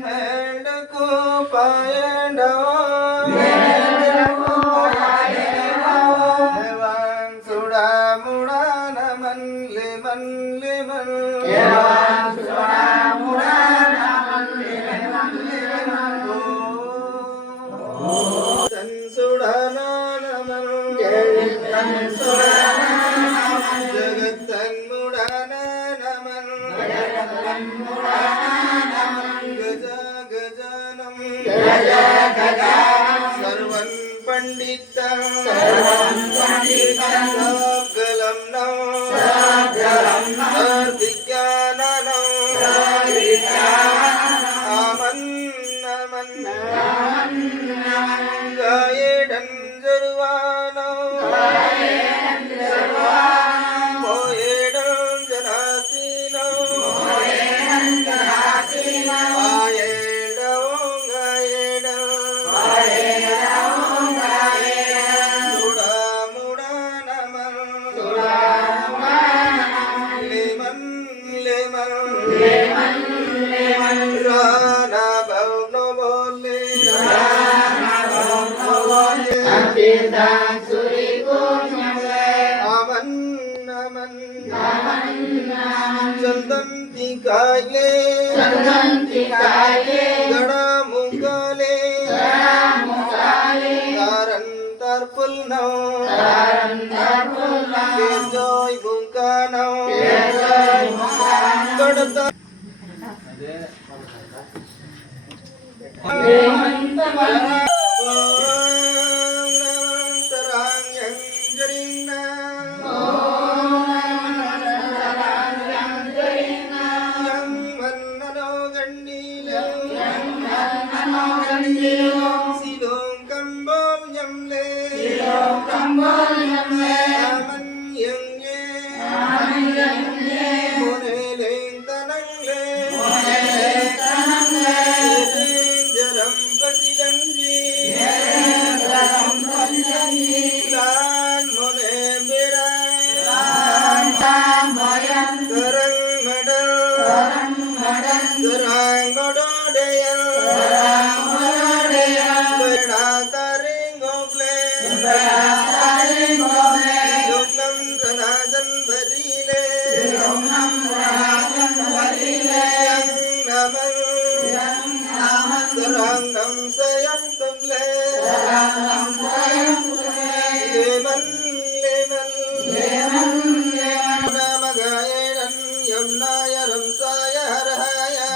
మేడకు పాయండవో దేవాన్ సుడాముడాన మన్లి మన్లి మన్ తన్ సుడాన మన్ జగత్తన్ ముడాన నమన్ सर्वं पंडितं सकलं विज्ञाननं आमन्नमन् गायेडं जर्वानो मोयेडं जनासीनो चंदंती काले गड़ा मुगाले तारन तरपुल नौ के जोय मुगा नौ गड़ता Silong kambol nyamle aman yang ye mone leng tanang le jaram patiganji lan mone berai karang madal karang madal deyal Yoknam ranadan badile yang naman sarang nam sayang tumle leman namagayan yamnaya ramsaya harhaya